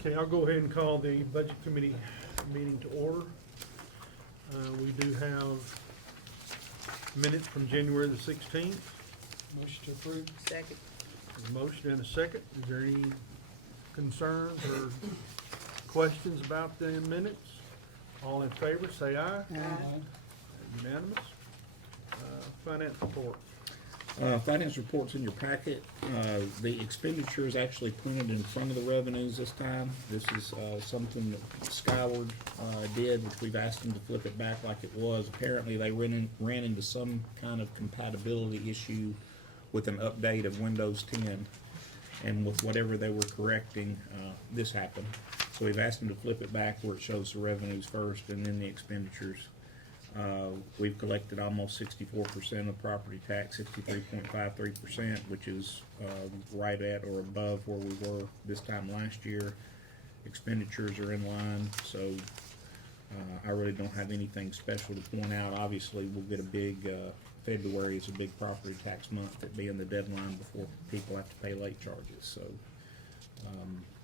Okay, I'll go ahead and call the Budget Committee meeting to order. We do have minutes from January the 16th. Motion to approve. Second. A motion and a second. Is there any concerns or questions about the minutes? All in favor, say aye. Unanimous. Finance report. Finance report's in your packet. The expenditure is actually printed in front of the revenues this time. This is something that Skyward did, which we've asked them to flip it back like it was. Apparently, they ran into some kind of compatibility issue with an update of Windows 10. And with whatever they were correcting, this happened. So we've asked them to flip it back where it shows the revenues first and then the expenditures. We've collected almost 64% of property tax, 63.53%, which is right at or above where we were this time last year. Expenditures are in line, so I really don't have anything special to point out. Obviously, we'll get a big, February is a big property tax month, it being the deadline before people have to pay late charges, so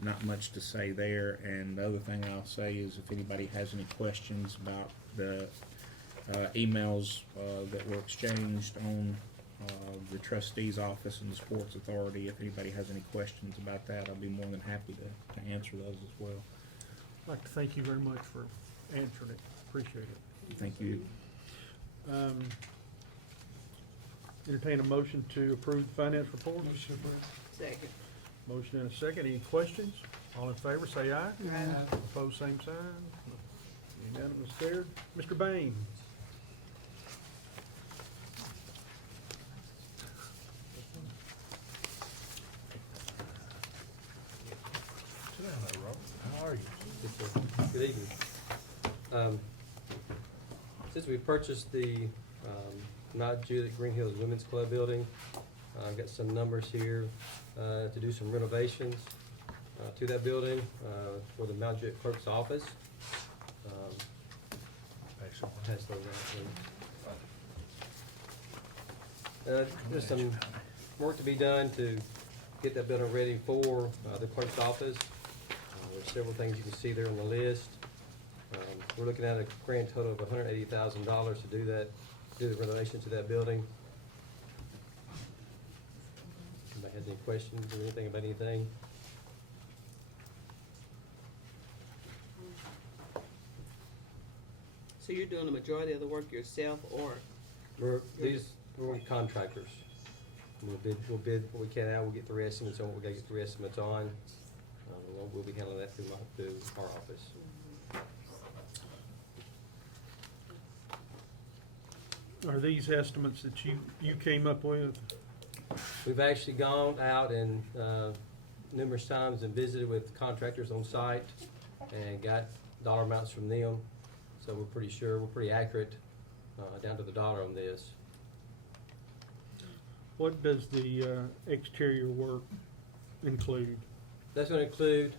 not much to say there. And the other thing I'll say is if anybody has any questions about the emails that were exchanged on the trustee's office and the sports authority. If anybody has any questions about that, I'll be more than happy to answer those as well. I'd like to thank you very much for answering it. Appreciate it. Thank you. Entertain a motion to approve the finance report. Motion to approve. Second. Motion and a second. Any questions? All in favor, say aye. Aye. Opposed, same sign. Unanimous there. Mr. Bain. Sit down there, Robert. How are you? Good evening. Since we purchased the Mount Juliet Green Hills Women's Club building, I've got some numbers here to do some renovations to that building for the Mount Juliet clerk's office. Pass those out, please. There's some work to be done to get that building ready for the clerk's office. There's several things you can see there on the list. We're looking at a grand total of $180,000 to do the renovation to that building. Anybody has any questions or anything about anything? So you're doing the majority of the work yourself, or? We're contractors. We'll bid what we can out, we'll get 3 estimates on what we gotta get 3 estimates on. We'll be handling that through our office. Are these estimates that you came up with? We've actually gone out and numerous times and visited with contractors on site and got dollar amounts from them. So we're pretty sure, we're pretty accurate down to the dollar on this. What does the exterior work include? That's gonna include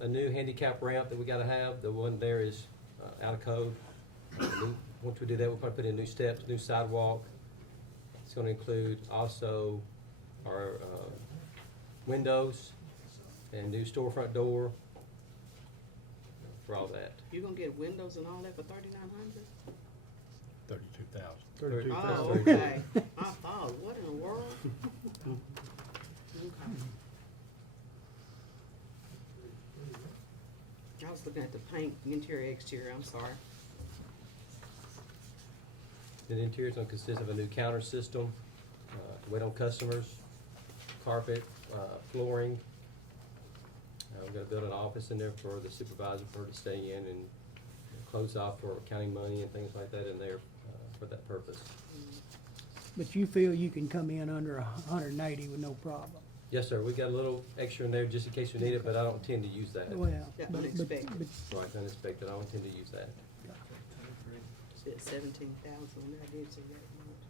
a new handicap ramp that we gotta have. The one there is out of code. Once we do that, we'll probably put in new steps, new sidewalk. It's gonna include also our windows and new storefront door for all that. You gonna get windows and all that for $3,900? 32,000. 32,000. Oh, okay. I thought, what in the world? Okay. I was looking at the paint, interior, exterior, I'm sorry. The interior is gonna consist of a new counter system to wait on customers, carpet, flooring. We're gonna build an office in there for the supervisor for her to stay in and close off for counting money and things like that in there for that purpose. But you feel you can come in under 180 with no problem? Yes, sir. We got a little extra in there just in case we need it, but I don't tend to use that. Well, Yeah, but- unexpected. but- Right, unexpected. I don't tend to use that. Said 17,000, I did say that much.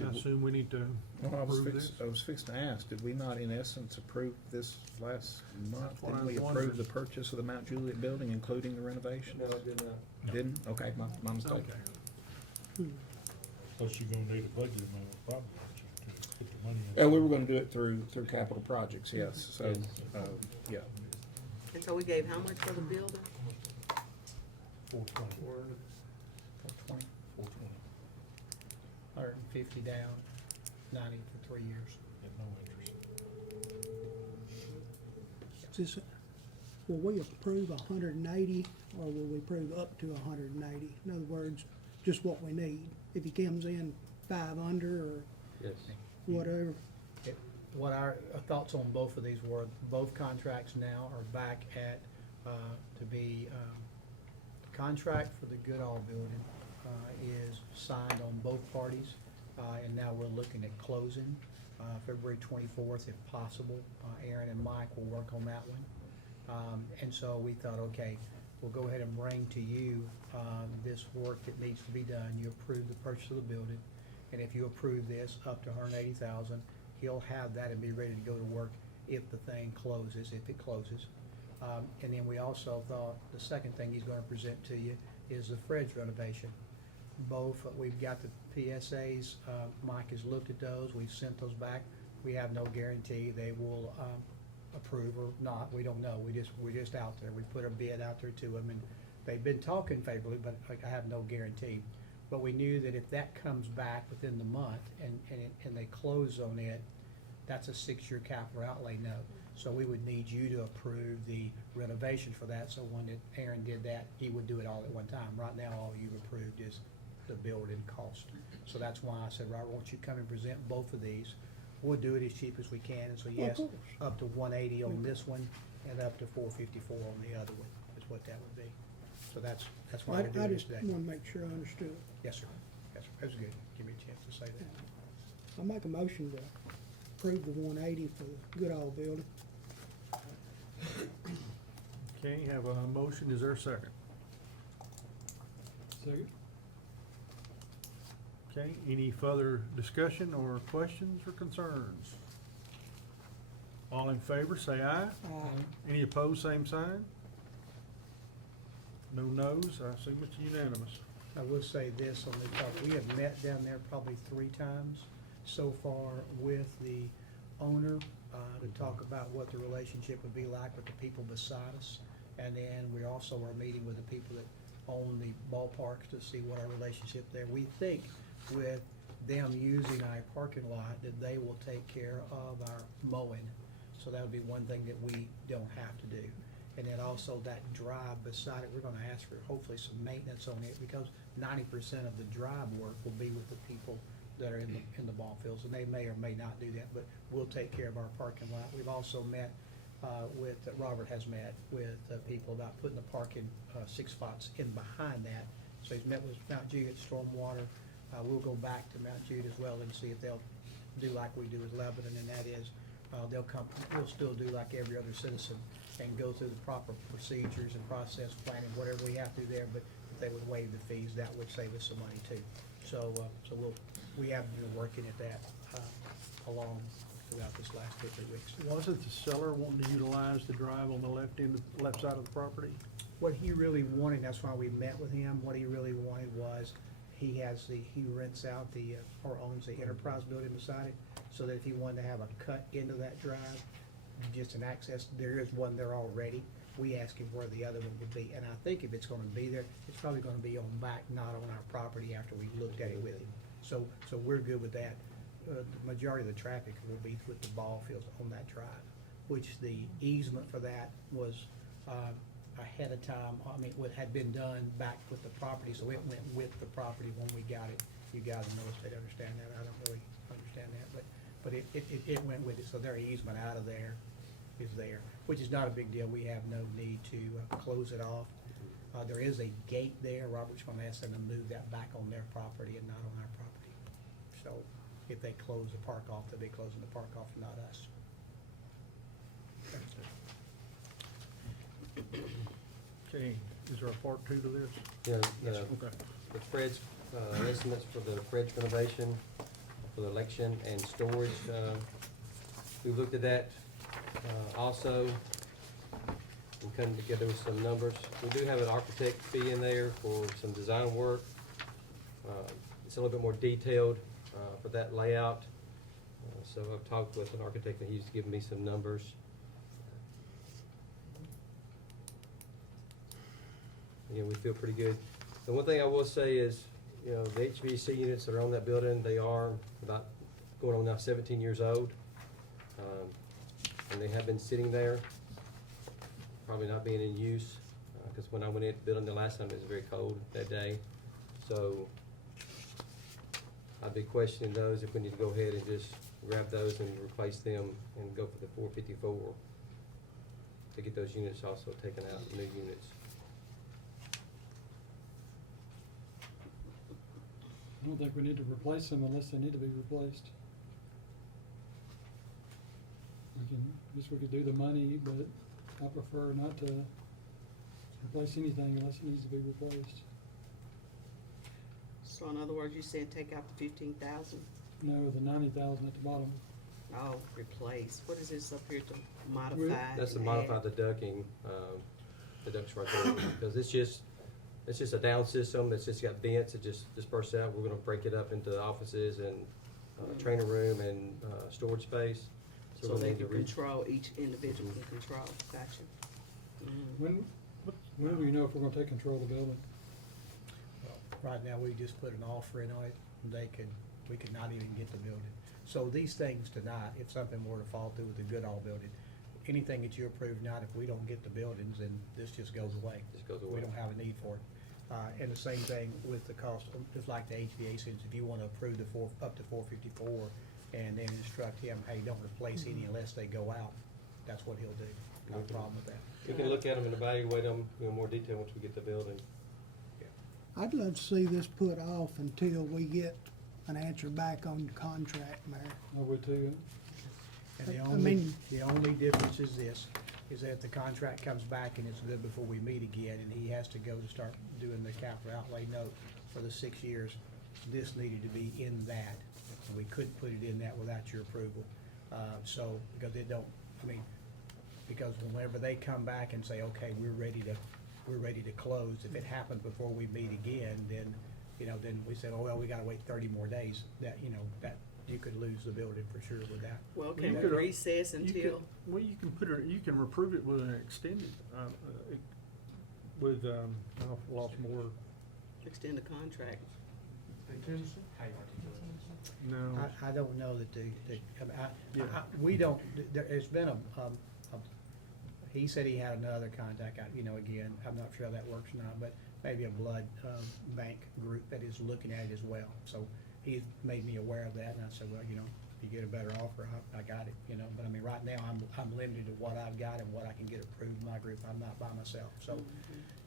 I assume we need to Well, approve this. I was fixing to ask, did we not in essence approve this last month? That's what I Didn't we was approve wondering. the purchase of the Mount Juliet building, including the renovation? No, I did not. Didn't? Okay, my mistake. Okay. Plus you're gonna need a budget amendment probably, aren't you, too? We were gonna do it through capital projects, yes, so, yeah. And so we gave how much for the building? 420. 150 down, 90 for 3 years. Is this, will we approve 180, or will we approve up to 180? In other words, just what we need. If he comes in 5 under or Yes. whatever, What our thoughts on both of these were, both contracts now are back at, to be, the contract for the Goodall building is signed on both parties, and now we're looking at closing February 24th if possible. Aaron and Mike will work on that one. And so we thought, okay, we'll go ahead and bring to you this work that needs to be done. You approve the purchase of the building, and if you approve this up to 180,000, he'll have that and be ready to go to work if the thing closes, if it closes. And then we also thought, the second thing he's gonna present to you is the Fred's renovation. Both, we've got the PSAs, Mike has looked at those, we've sent those back. We have no guarantee they will, approve or not, we don't know, we're just out there. We put a bid out there to them, and they've been talking favorably, but I have no guarantee. But we knew that if that comes back within the month and they close on it, that's a 6-year capital outlay note. So we would need you to approve the renovation for that, so when Aaron did that, he would do it all at one time. Right now, all you've approved is the building cost. So that's why I said, Robert, won't you come and present both of these? We'll do it as cheap as we can, and so yes, course. up to 180 on this one and up to 454 on the other one is what that would be. So that's why I we're doing this just today. wanna make sure I understood. Yes, sir. Yes, sir. That was good. Give me a chance to say that. I'll make a motion to approve the 180 for the Goodall building. Okay, have a motion, is there a second? Second. Okay, any further discussion or questions or concerns? All in favor, say aye. Any opposed, same sign? No noes, I assume it's unanimous. I will say this on the top, we have met down there probably 3 times so far with the owner, to talk about what the relationship would be like with the people beside us. And then we also are meeting with the people that own the ballparks to see what our relationship there. We think with them using our parking lot, that they will take care of our mowing. So that would be one thing that we don't have to do. And then also that drive beside it, we're gonna ask for hopefully some maintenance on it, because 90% of the drive work will be with the people that are in the ball fields, and they may or may not do that, but we'll take care of our parking lot. We've also met Robert has met with people about putting the parking 6 spots in behind that. So he's met with Mount Juliet Stormwater. We'll go back to Mount Juliet as well and see if they'll do like we do with Lebanon, and that is, we'll still do like every other citizen and go through the proper procedures and process planning, whatever we have to do there, but if they would waive the fees, that would save us some money too. So we have been working at that along throughout this last 2 or 3 weeks. Wasn't the seller wanting to utilize the drive on the left side of the property? What he really wanted, that's why we met with him, what he really wanted was, he rents out or owns the Enterprise building beside it, so that if he wanted to have a cut into that drive, just an access, there is one there already. We asked him where the other one would be, and I think if it's gonna be there, it's probably gonna be on back, not on our property after we looked at it with him. So we're good with that. The majority of the traffic will be with the ball fields on that drive, which the easement for that was, ahead of time, I mean, what had been done back with the property, so it went with the property when we got it. You guys in real estate understand that, I don't really understand that, but it went with it, so their easement out of there is there, which is not a big deal. We have no need to close it off. There is a gate there. Robert's gonna ask them to move that back on their property and not on our property. So if they close the park off, they'll be closing the park off, not us. Okay, is there a part 2 to this? Yeah, Okay. the Fred's, estimates for the Fred's renovation, for the election and storage, we looked at that, also. We come together with some numbers. We do have an architect fee in there for some design work. It's a little bit more detailed, for that layout. So I've talked with an architect, and he's given me some numbers. Again, we feel pretty good. The one thing I will say is, you know, the HVAC units that are on that building, they are about going on now 17 years old. And they have been sitting there, probably not being in use, because when I went into the building the last time, it was very cold that day. So I'd be questioning those if we need to go ahead and just grab those and replace them and go for the 454 to get those units also taken out, new units. I don't think we need to replace them unless they need to be replaced. We could do the money, but I prefer not to replace anything unless it needs to be replaced. So in other words, you said take out the 15,000? No, the 90,000 at the bottom. Oh, replace. What is this up here to modify? That's to and modify add? the ducting, the ducts right there, because it's just a down system, it's just got vents, it just disperses out. We're gonna break it up into offices and training room and storage space. So we'll they need to can control, each individual can control. Gotcha. Mm. When do you know if we're gonna take control of the building? Well, right now, we just put an offer in on it, we could not even get the building. So these things tonight, if something were to fall through with the Goodall building, anything that you approve tonight, if we don't get the buildings, then this just goes away. Just goes We away. don't have a need for it. And the same thing with the cost, just like the HVAC, if you wanna approve the up to 454, and then instruct him, hey, don't replace any unless they go out, that's what he'll do. No problem with that. We can look at them and evaluate them in more detail once we get the building. I'd love to see this put off until we get an answer back on the contract, Mayor. I would too. And the I only, mean- the only difference is this, is that if the contract comes back and it's good before we meet again, and he has to go to start doing the capital outlay note for the 6 years, this needed to be in that, and we couldn't put it in that without your approval. So, because it don't, because whenever they come back and say, okay, we're ready to close, if it happens before we meet again, then, then we said, oh, well, we gotta wait 30 more days, that you could lose the building for sure with that. Well, You can we could- recess You until? can, well, you can put it, you can approve it with an extended, with, I've lost more, Extend the contract. no. I don't know that Yeah. we don't, there's been he said he had another contact, again, I'm not sure how that works or not, but maybe a blood, bank group that is looking at it as well. So he's made me aware of that, and I said, well, if you get a better offer, I got it, but right now, I'm limited to what I've got and what I can get approved in my group, I'm not by myself,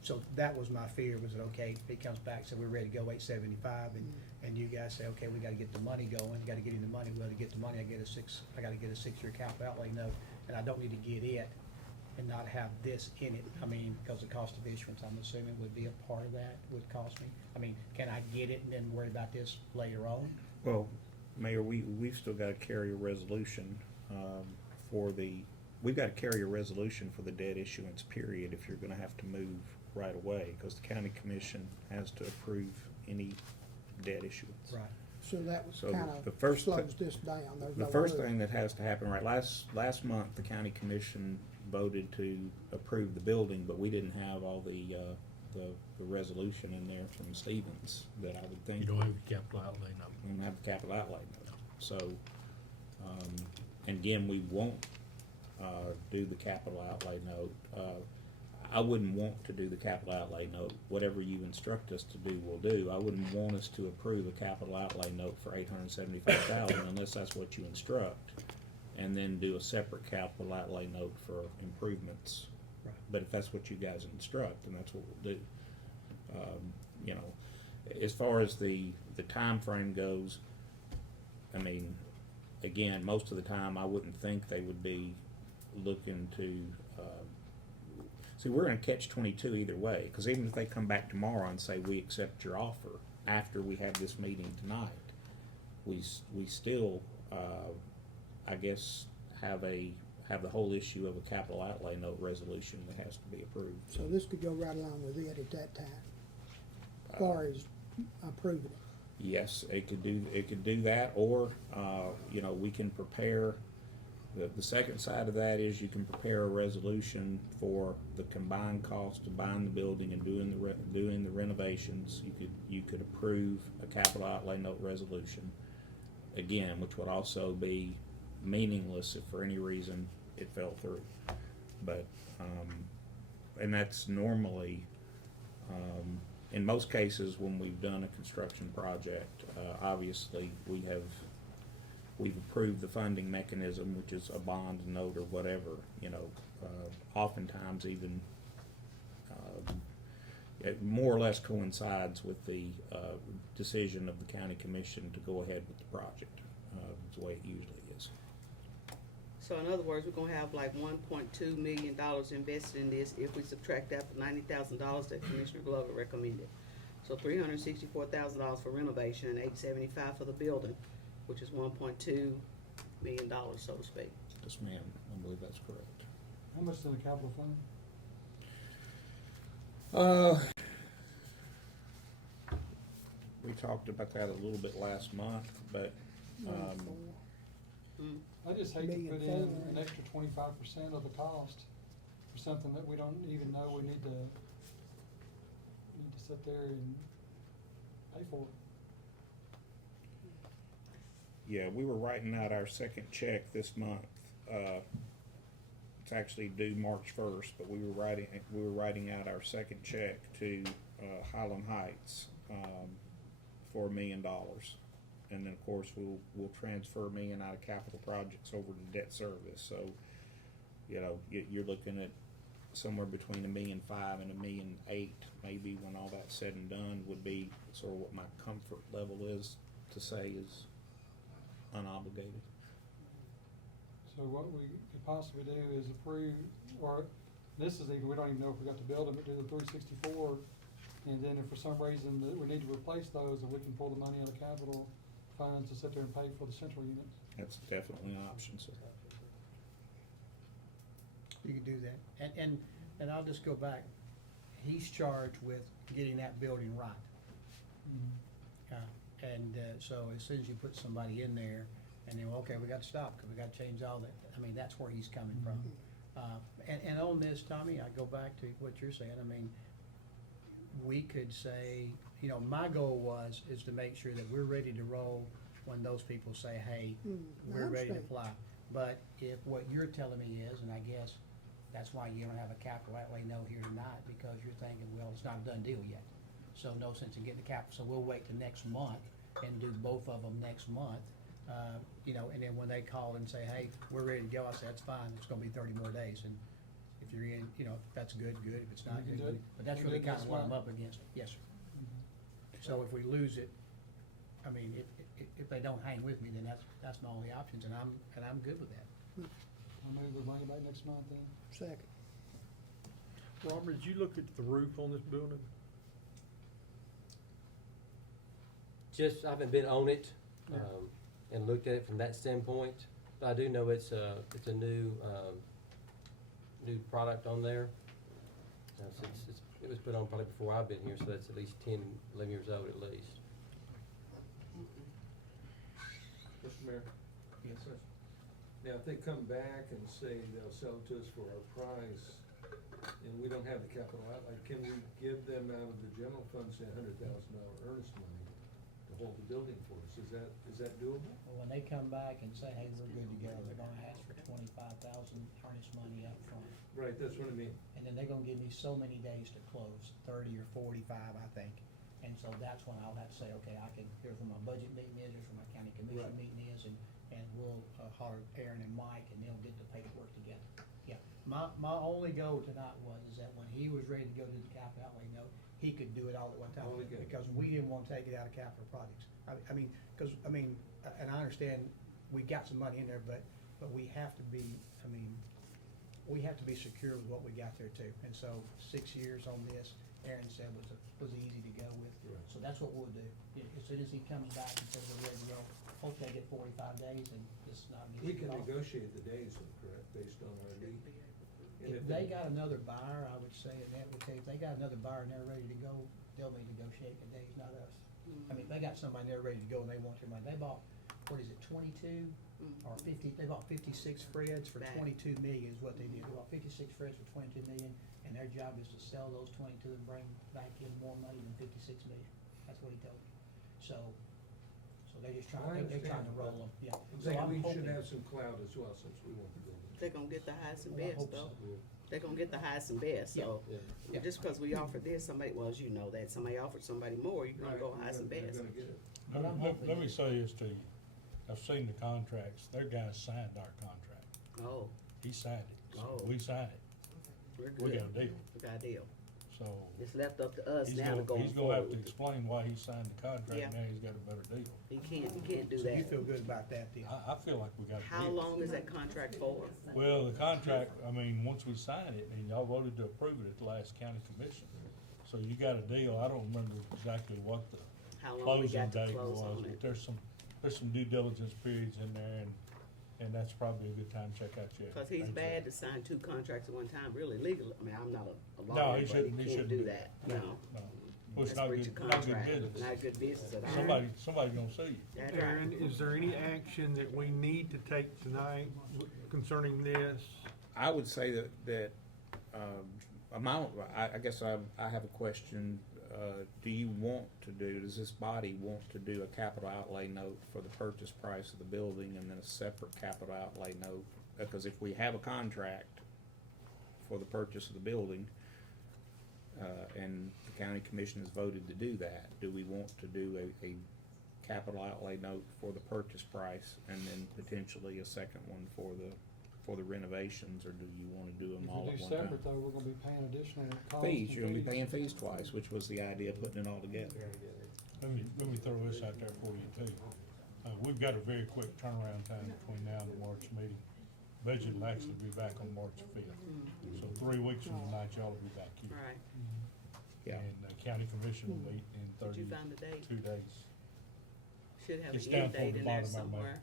so that was my fear, was that, okay, if he comes back, said we're ready to go 875, and you guys say, okay, we gotta get the money going, gotta get in the money, well, to get the money, I gotta get a 6-year capital outlay note, and I don't need to get it and not have this in it, because the cost of issuance, I'm assuming, would be a part of that, would cost me. Can I get it and then worry about this later on? Well, Mayor, we've still got to carry a resolution we've got to carry a resolution for the debt issuance period if you're going to have to move right away, because the county commission has to approve any debt issuance. Right. So that was So kind the of first slows this down. There's The no first other- thing that has to happen, right, last month, the county commission voted to approve the building, but we didn't have all the resolution in there from Stevens that I would think. You don't have a capital outlay number. We don't have the capital outlay note. So, and again, we won't, do the capital outlay note. I wouldn't want to do the capital outlay note. Whatever you instruct us to do, we'll do. I wouldn't want us to approve a capital outlay note for $875,000 unless that's what you instruct, and then do a separate capital outlay note for improvements. Right. But if that's what you guys instruct, then that's what we'll do. As far as the time frame goes, again, most of the time, I wouldn't think they would be looking to, see, we're in a catch-22 either way, because even if they come back tomorrow and say, we accept your offer after we have this meeting tonight, we still, I guess, have the whole issue of a capital outlay note resolution that has to be approved. So this could go right along with it at that time, as far as approving it. Yes, it could do that, or, you know, we can prepare, the second side of that is you can prepare a resolution for the combined cost of buying the building and doing the renovations. You could approve a capital outlay note resolution, again, which would also be meaningless if for any reason it fell through. But, and that's normally, in most cases, when we've done a construction project, obviously, we've approved the funding mechanism, which is a bond, a note, or whatever, you know, oftentimes even, it more or less coincides with the, decision of the county commission to go ahead with the project. It's the way it usually is. So in other words, we're gonna have like $1.2 million invested in this if we subtract that from $90,000 that Commissioner Glover recommended. So $364,000 for renovation and $875 for the building, which is $1.2 million, so to speak. Yes, ma'am, I believe that's correct. How much is in the capital fund? We talked about that a little bit last month, but, I just hate to $1.4 put in million. an extra 25% of the cost for something that we don't even know we need to sit there and pay for. yeah, we were writing out our second check this month. It's actually due March 1st, but we were writing out our second check to Highland Heights for $1 million. And then, of course, we'll transfer $1 million out of capital projects over to debt service. So, you know, you're looking at somewhere between $1.5 million and $1.8 million, maybe, when all that's said and done, would be sort of what my comfort level is to say is unobligated. So what we could possibly do is approve, or this is even, we don't even know if we got the building, but do the 364. And then if for some reason that we need to replace those, then we can pull the money out of capital funds to sit there and pay for the central units. That's definitely an option, sir. You can do that. And I'll just go back. He's charged with getting that building right. So as soon as you put somebody in there, and then, okay, we got to stop, because we got to change all that, I mean, that's where he's coming from. And on this, Tommy, I go back to what you're saying, I mean, we could say, you know, my goal is to make sure that we're ready to roll when those people say, hey, we're ready to understand. fly. But if what you're telling me is, and I guess that's why you don't have a capital outlay note here tonight, because you're thinking, well, it's not a done deal yet. So no sense in getting the capital, so we'll wait till next month and do both of them next month. You know, and then when they call and say, hey, we're ready to go, I say, that's fine, it's gonna be 30 more days, and if you're in, you know, that's good, if it's not You can good, do it. but that's You can really do it kinda next what I'm month. up against, yes, sir. So if we lose it, I mean, if they don't hang with me, then that's my only options, and I'm good with that. I'll move the money back next month then. Second. Robert, did you look at the roof on this building? Just, I haven't been on it, and looked at it from that standpoint, but I do know it's a new, new product on there. It was put on probably before I've been here, so that's at least 10, 11 years old at least. Mr. Mayor, Yes, sir. now if they come back and say they'll sell it to us for our price, and we don't have the capital outlay, can we give them out of the general fund, say, $100,000 earnest money to hold the building for us? Is that doable? Well, when they come back and say, hey, we're good to go, they're gonna ask for 25,000 earnest money up front. Right, that's what I mean. And then they're gonna give me so many days to close, 30 or 45, I think. And so that's when I'll have to say, okay, I can, here's where my budget meeting is, here's where my county commission Right. meeting is, and we'll holler Aaron and Mike, and they'll get the paperwork together. Yeah, my only goal tonight is that when he was ready to go to the capital outlay note, he could do it all at one time. Only good. Because we didn't wanna take it out of capital projects. I mean, and I understand we got some money in there, but we have to be, we have to be secure with what we got there too. And so 6 years on this, Aaron said was easy to go with. Right. So that's what we'll do. As soon as he comes back and says we're ready to go, hopefully I get 45 days and it's not an We issue can at all. negotiate the days, though, correct, based on our need? And If they got another buyer, I would say, and that would say, if they got another buyer and they're ready to go, they'll be negotiating the days, not us. I mean, they got somebody there ready to go and they want their money. They bought, what is it, 22 or 50, they bought 56 Freds for Back. 22 million is what they did. They bought 56 Freds for 22 million, and their job is to sell those 22 and bring back in more money than 56 million. That's what he told me. So they just I trying, they're trying to understand, roll but them, yeah. So Then I'm we should hoping- have some clout as well, since we want the building. They're gonna get the highest and Well, I best hope though. so. They're gonna get the highest and best, so. Yeah. Yeah. Just because we offered this, somebody, well, as you know that, somebody offered somebody more, you're gonna go Right, highest and they're best. gonna get it. But I'm hoping Let me that- say this to you. I've seen the contracts. Their guys signed our contract. Oh, He signed it. So Oh. we signed it. we're We good. got a deal. We got a deal. So It's left up to us he's now to go gonna forward. have to explain why he signed the contract. Yeah. Now he's got a better deal. He can't do So you that. feel good about that then? I feel like we got a deal. How long is that contract for? Well, the contract, I mean, once we signed it, and y'all voted to approve it at the last county commission. So you got a deal. I don't remember exactly what the How long we closing got to date close was, on but it? there's some due diligence periods in there, and that's probably a good time to check out your. Cause he's bad to sign two contracts at one time, really legally. I mean, I'm not a No, lawyer, he but he shouldn't can't do do that. that, no. No. Well, it's That's not breach good, of not good contract, business. not good business at all. Somebody's gonna sue you. That's right. Aaron, is there any action that we need to take tonight concerning this? I would say that amount, I guess I have a question. Do you want to do, does this body want to do a capital outlay note for the purchase price of the building and then a separate capital outlay note? Because if we have a contract for the purchase of the building, and the county commission has voted to do that, do we want to do a capital outlay note for the purchase price and then potentially a second one for the renovations, or do you wanna do them all If at we one do time? separate though, we're gonna be paying additional costs. Fees, and you're gonna be fees. paying fees twice, which was the idea of putting it all together. Let me throw this out there for you too. We've got a very quick turnaround time between now and the March meeting. Budget will actually be back on March fifth. So 3 weeks from tonight, y'all will be back here. Right. Yeah. And the county commission will meet in Did you find the date? 32 days Should have It's an down end toward date the in there bottom of our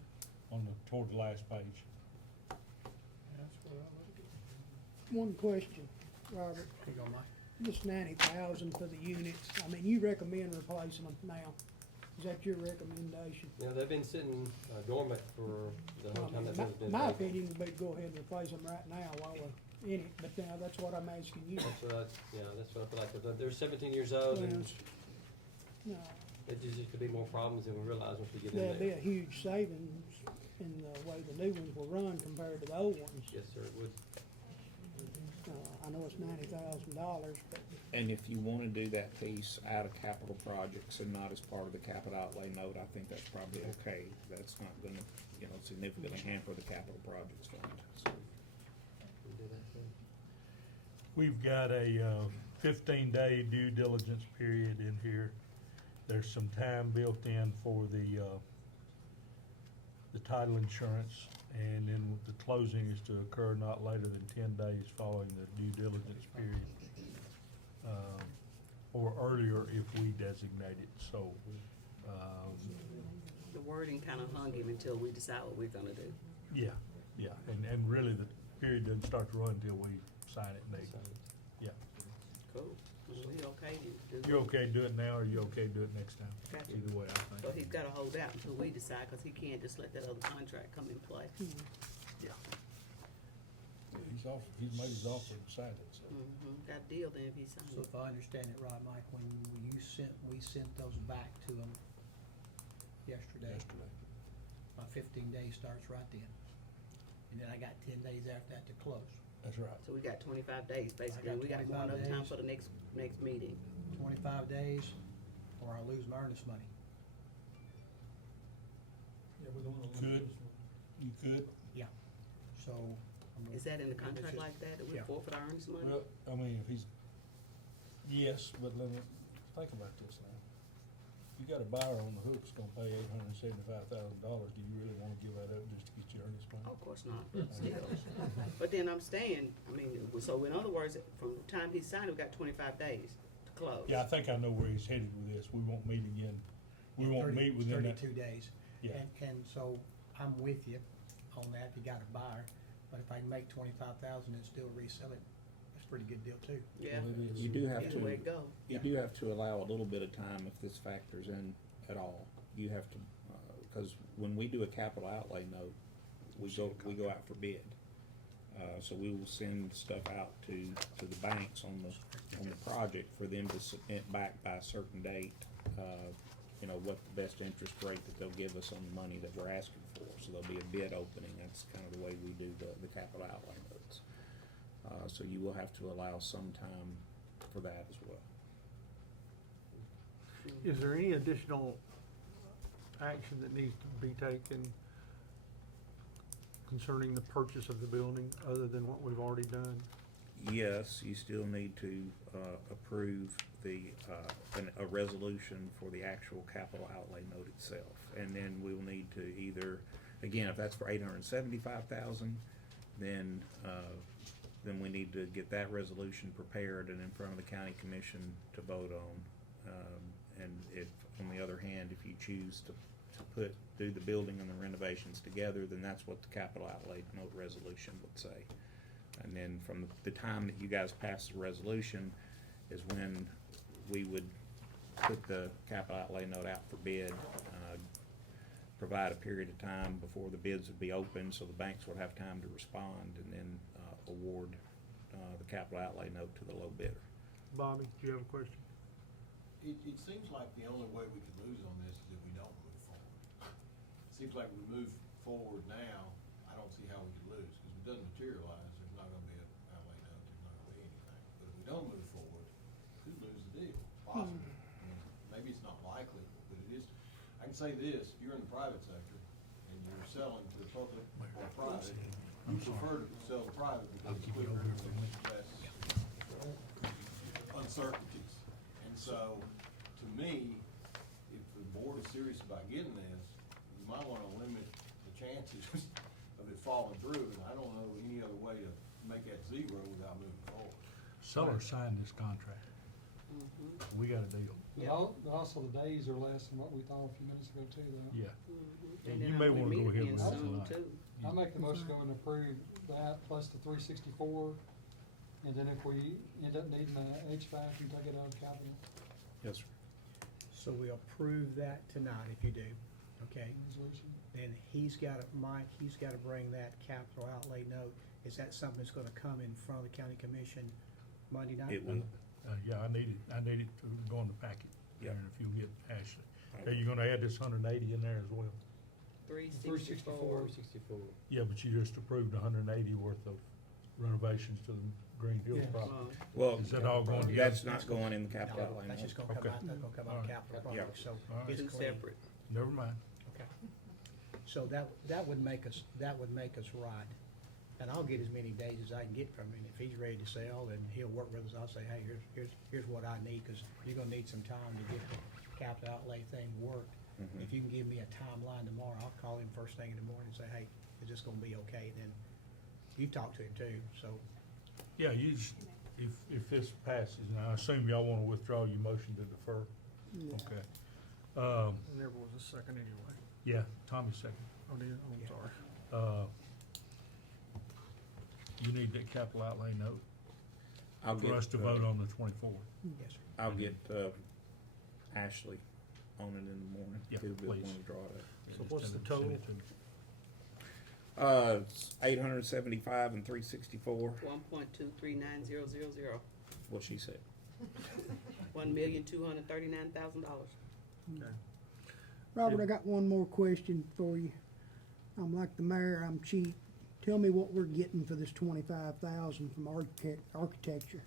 somewhere. toward the last page. One question, Robert, Here you go, Mike. this 90,000 for the units, I mean, you recommend replacing them now? Is that your recommendation? You know, they've been sitting dormant for the whole time that building's been My vacant. opinion would be to go ahead and replace them right now while we're in it, but now that's what I'm asking you. That's what that's what I feel like. They're 17 years old, and No, it just could be more problems than we realize once we get in there'll be there. a huge savings in the way the new ones will run compared to the old ones. Yes, sir, it would. I know it's $90,000, but And if you wanna do that piece out of capital projects and not as part of the capital outlay note, I think that's probably okay. That's not gonna, significantly hamper the capital projects fund, so. We'll do that then. We've got a 15-day due diligence period in here. There's some time built in for the title insurance, and then the closing is to occur not later than 10 days following the due diligence period, or earlier if we designate it. So, The wording kinda hung him until we decide what we're gonna do. yeah, and really the period doesn't start to run until we sign it, Nate. Yeah. Cool. We okay to do You okay to do it now, or you okay to do it next time? Gotcha. Either way, I think. So he's gotta hold out until we decide, cause he can't just let that other contract come in play. Yeah. He's made his offer and signed it, so. Got a deal then if he signs So it. if I understand it right, Mike, when we sent those back to them yesterday, my 15 days starts right then. And then I got 10 days after that to close. That's right. So we got 25 days, basically. got We got 25 one enough time days. for the next meeting. 25 days, or I lose my earnest money. Could, you could. Yeah. So. I'm gonna- Is that in the it's contract just- like that we yeah. forfeit our earnest money? Well, I mean, if he's, yes, but let me, think about this now. You got a buyer on the hook that's gonna pay $875,000, do you really wanna give that up just to get your earnest money? Of course not, but still. But then I'm saying, I mean, so in other words, from the time he signed, we got 25 days to close. Yeah, I think I know where he's headed with this. We won't meet again. We won't 30 meet within that. 32 days. Yeah. And so I'm with you on that, if you got a buyer, but if I can make 25,000 and still resell it, let's pretty good deal too. Yeah, You do have either way it to, go. you do have to allow a little bit of time if this factors in at all. You have to, because when we do a capital outlay note, we go out for bid. So we will send stuff out to the banks on the project for them to submit back by a certain date, you know, what the best interest rate that they'll give us on the money that we're asking for. So there'll be a bid opening. That's kind of the way we do the capital outlay notes. So you will have to allow some time for that as well. Is there any additional action that needs to be taken concerning the purchase of the building, other than what we've already done? Yes, you still need to approve a resolution for the actual capital outlay note itself. And then we'll need to either, again, if that's for $875,000, then we need to get that resolution prepared and in front of the county commission to vote on. And if, on the other hand, if you choose to do the building and the renovations together, then that's what the capital outlay note resolution would say. And then from the time that you guys pass the resolution is when we would put the capital outlay note out for bid, provide a period of time before the bids would be open, so the banks would have time to respond, and then award the capital outlay note to the low bidder. Bobby, do you have a question? It seems like the only way we could lose on this is if we don't move forward. Seems like we move forward now, I don't see how we could lose, because if it doesn't materialize, there's not gonna be an outlay note, there's not gonna be anything. But if we don't move forward, we could lose the deal, possibly. I mean, maybe it's not likely, but it is. I can say this, if you're in the private sector and you're selling to the public or private, you prefer to sell to private because it's quicker and less uncertainties. And so, to me, if the board is serious about getting this, you might wanna limit the chances of it falling through, and I don't know any other way to make that zero without moving forward. Seller signed this contract. We got a deal. But also the days are less than what we thought a few minutes ago too, though. Yeah. And You then may we wanna meet go ahead again with that soon, tonight. too. I make the motion to go and approve that plus the 364, and then if we end up needing a HVAC, we take it out of capital Yes, sir. So we approve that tonight if you do, okay? resolution. Then Mike, he's gotta bring that capital outlay note. Is that something that's gonna come in front of the county commission Monday night? It will. Yeah, I need it to go in the packet. Yep. And if you'll get Ashley. Are you gonna add this 180 in there as well? 364. 364. Yeah, but you just approved 180 worth of renovations to the Green Hills Yeah. property. Well, Is that all going together? that's not going in the capital No, outlay that's note. just gonna come Okay. out, that's gonna come out All of right. capital Yeah. projects, so All right. it's Two clean. separate. Never mind. Okay. So that would make us right. And I'll get as many days as I can get from him. If he's ready to sell, then he'll work with us. I'll say, hey, here's what I need, cause you're gonna need some time to get the capital outlay thing worked. Mhm. If you can give me a timeline tomorrow, I'll call him first thing in the morning and say, hey, is this gonna be okay? And then you've talked to him too, so. Yeah, you just, if this passes, and I assume y'all wanna withdraw your motion to defer? Yeah. Okay. There never was a second anyway. Yeah, Tommy second. Oh, dear, I'm Yeah. sorry. You need that capital outlay note I'll for us to get, vote on the 24th. Yes, sir. I'll get Ashley on it in the morning. Yeah, He'll be please. able to draw it up. So Just what's send the it- send total? it to me. It's 875 and 364, 1.239000. what she said. $1,239,000. Okay. Robert, I got one more question for you. I'm like the mayor, I'm cheap. Tell me what we're getting for this 25,000 from architecture.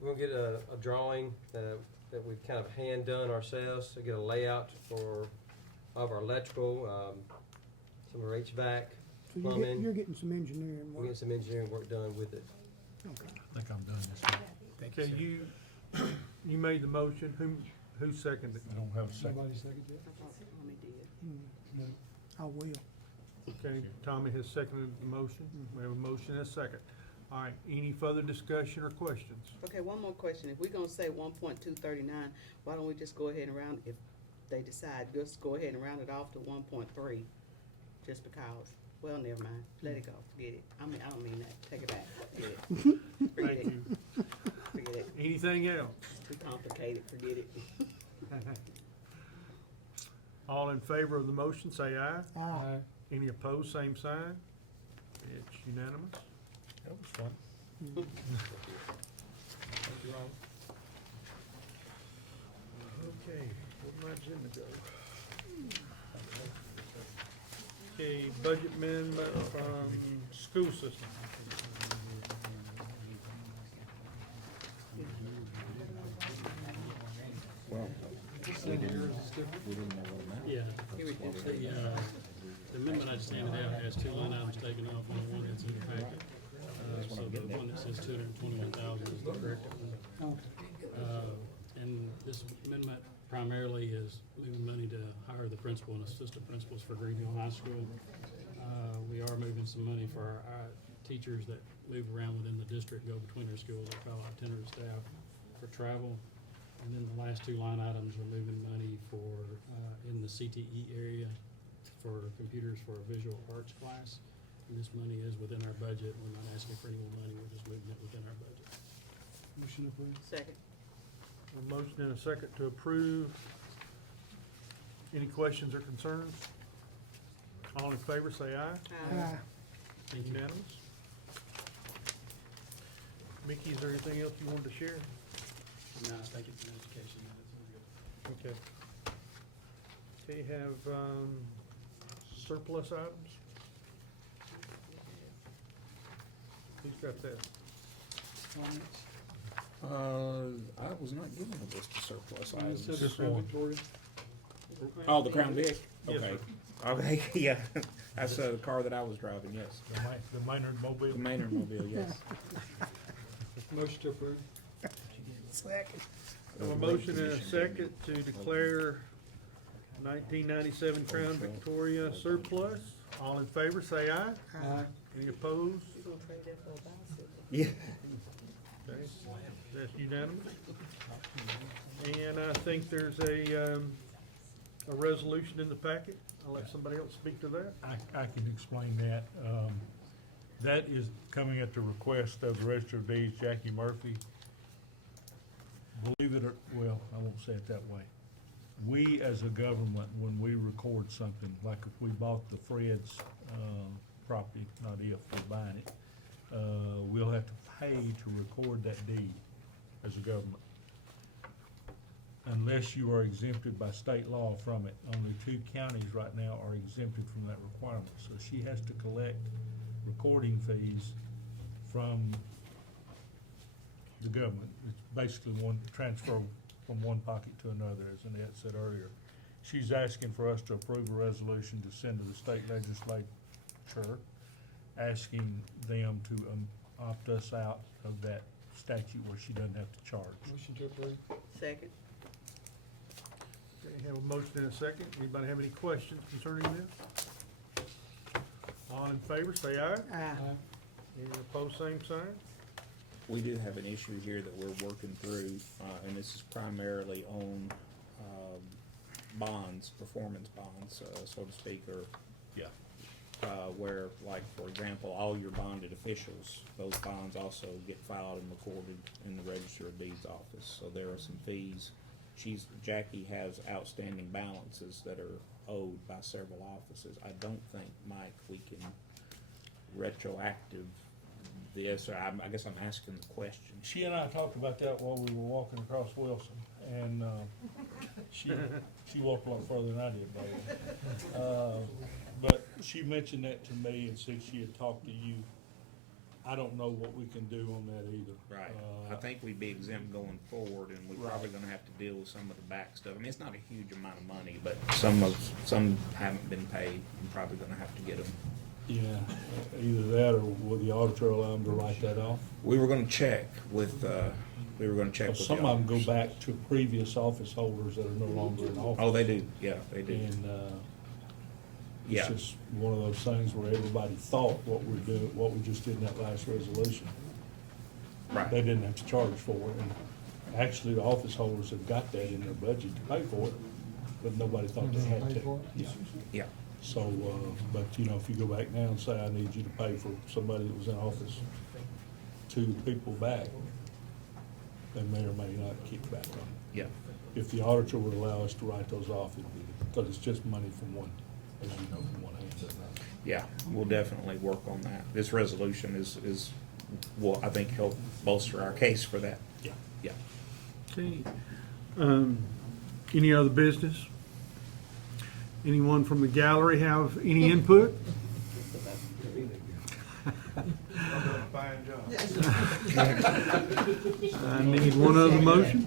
We're gonna get a drawing that we've kind of hand done ourselves, to get a layout of our electrical, some of our HVAC, So plumbing. you're getting some engineering We're work. getting some engineering work done with it. Okay. I think I'm done this week. Thank you, Okay, sir. you made the motion. Who seconded I don't have a second. Somebody second yet? I thought Tommy did. No. I will. it? Okay, Tommy has seconded the motion. We have a motion and a second. All right, any further discussion or questions? Okay, one more question. If we're gonna say 1.239, why don't we just go ahead and if they decide, just go ahead and round it off to 1.3, just because. Well, never mind, let it go, forget it. I mean, I don't mean that, take it back, forget it. Forget Thank it, you. forget it, Anything else? it's too complicated, forget it. All in favor of the motion, say aye. Aye. Any opposed, same sign. It's unanimous. That was fun. Okay, where'd my agenda go? Okay, budget amendment from school system. Well, we didn't know on that. Yeah, Here we go. the amendment I just handed out has two line items taken off, and the one that's in the packet. So the one that says 221,000 is the correct one. And this amendment primarily is moving money to hire the principal and assistant principals for Greenville High School. We are moving some money for our teachers that move around within the district, go between our schools, like our itinerant staff for travel. And then the last two line items are moving money for, in the CTE area for computers for a visual arts class. And this money is within our budget. We're not asking for any more money. We're just moving it within our budget. Motion approved. Second, A motion and a second to approve. Any questions or concerns? All in favor, say aye. Aye. Unanimous. Mickey, is there anything else you wanted to share? No, thank you for the education. That's really good. Okay. Okay, have, surplus items? Who's got that? I was not given a list of surplus items. Just one. Oh, the Crown Vic? Yes, Okay. Okay, yeah, that's the car that I was driving, yes. The Maynard Mobile? The Maynard Mobile, yes. Motion to approve. Second. A motion and a second to declare 1997 Crown Victoria surplus. All in favor, say aye. Aye. Any opposed? you gonna trade that for a bicycle? Yeah. Okay, that's unanimous. And I think there's a resolution in the packet. I'll let somebody else speak to that. I can explain that. That is coming at the request of the Register of Deeds, Jackie Murphy. Believe it or, well, I won't say it that way. We, as a government, when we record something, like if we bought the Fred's, property, not if, we're buying it, we'll have to pay to record that deed as a government. Unless you are exempted by state law from it. Only 2 counties right now are exempted from that requirement. So she has to collect recording fees from the government. It's basically one transfer from one pocket to another, as Annette said earlier. She's asking for us to approve a resolution to send to the state legislature, asking them to opt us out of that statute where she doesn't have to charge. Motion to approve. Second, Okay, have a motion and a second. Anybody have any questions concerning this? All in favor, say aye. Aye. Any opposed, same sign. We do have an issue here that we're working through, and this is primarily on, bonds, performance bonds, so to speak, or, Yeah. where, like, for example, all your bonded officials, those bonds also get filed and recorded in the Register of Deeds office, so there are some fees. Jackie has outstanding balances that are owed by several offices. I don't think, Mike, we can retroactive this, or I guess I'm asking the question. She and I talked about that while we were walking across Wilson, and, she walked a lot further than I did, by the way. But she mentioned that to me and said she had talked to you. I don't know what we can do on that either. Right. I think we'd be exempt going forward, and we're probably gonna have to deal with some of the back stuff. I mean, it's not a huge amount of money, but some haven't been paid. I'm probably gonna have to get them. Yeah, either that or will the auditor allow them to write that off? We were gonna check with, we were gonna check with the Some of them go auditors. back to previous office holders that are no longer in office. Oh, they do, yeah, they do. And, Yeah. it's just one of those things where everybody thought what we're doing, what we just did in that last resolution. Right. They didn't have to charge for it, and actually, the office holders have got that in their budget to pay for it, but nobody thought they had Pay to. for it? Yeah. Yeah. So, but, you know, if you go back now and say, I need you to pay for somebody that was in office 2 people back, they may or may not kick back on it. Yeah. If the auditor would allow us to write those off, it'd be, because it's just money from one, as you know, from one hand. Yeah, we'll definitely work on that. This resolution is, will, I think, help bolster our case for that. Yeah. Yeah. Okay. Any other business? Anyone from the gallery have any input? I need one other motion.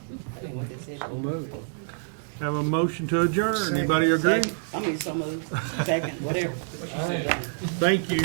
Have a motion to adjourn. Anybody agree? I mean, some of, second, whatever. Thank you.